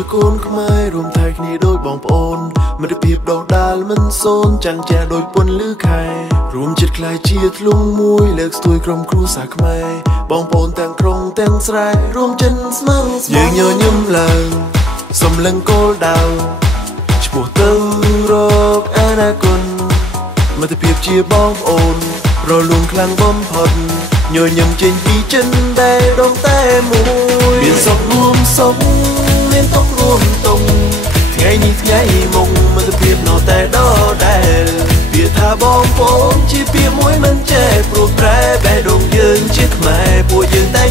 ជាកូនខ្មែររួមថែគ្នាដូចបងប្អូនមិត្តភាពដងដាលមិនសូន្យចាំងចែដូចពន្លឺខែរួមចិត្តខ្លាយជាធ្លុងមួយលើកស្ទួយក្រុមគ្រួសារខ្មែរបងប្អូនទាំងក្រុងទាំងស្រែរួមចិនស្មឹងយើងញញឹមឡើងសំឡឹងគោលដៅឆ្ពោះទៅរកអនាគតមិត្តភាពជាបងប្អូនរលួងខ្លាំងបំផុតញញឹមចេញពីចិនដែលដងតែមួយមានសុខរួមសុខមានទុករួមទុកថ្ងៃនេះថ្ងៃមុខមិត្តភាពនៅតែដដែលពាក្យថាបងប្អូនជាពាក្យមួយមិនចេះព្រោះប្រែបេះដូងយើងជាខ្មែរពួកយើងតែង